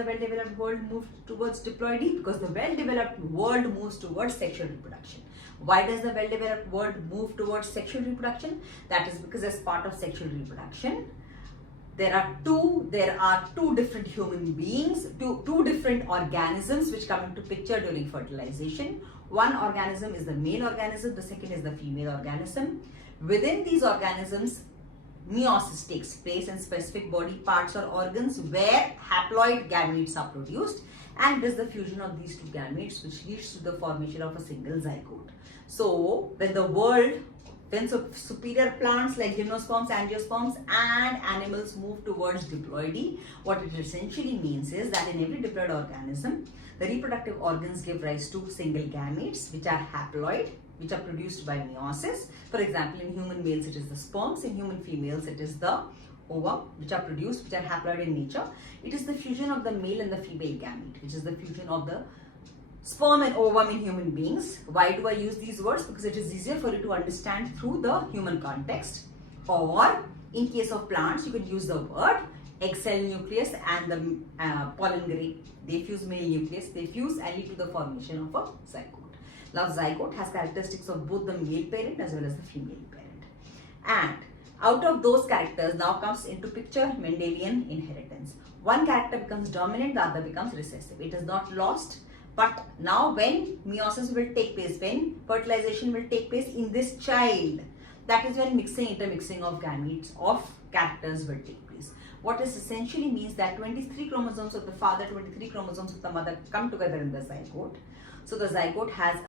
the well-developed world move towards diploidy? Because the well-developed world moves towards sexual reproduction. Why does the well-developed world move towards sexual reproduction? That is because as part of sexual reproduction, there are two different human beings, two different organisms which come into picture during fertilization. One organism is the male organism, the second is the female organism. Within these organisms, meiosis takes place in specific body parts or organs where haploid gametes are produced, and it is the fusion of these two gametes which leads to the formation of a single zygote. So when superior plants like gymnosperms, angiosperms and animals move towards diploidy, what it essentially means is that in every diploid organism, the reproductive organs give rise to single gametes which are haploid, which are produced by meiosis. For example, in human males it is the sperms, in human females it is the ova, which are haploid in nature. It is the fusion of the male and the female gamete, which is the fusion of the sperm and ovum in human beings. Why do I use these words? Because it is easier for you to understand through the human context. Or in case of plants, you can use the word egg cell nucleus and the pollen grain. They fuse male nucleus, they fuse and lead to the formation of a zygote. Now, zygote has characteristics of both the male parent as well as the female parent. And out of those characters now comes into picture Mendelian inheritance. One character becomes dominant, the other becomes recessive. It is not lost, but now when meiosis will take place, when fertilization will take place in this child, that is when intermixing of gametes of characters will take place. What this essentially means that 23 chromosomes of the father, 23 chromosomes of the mother come together in the zygote. So the zygote has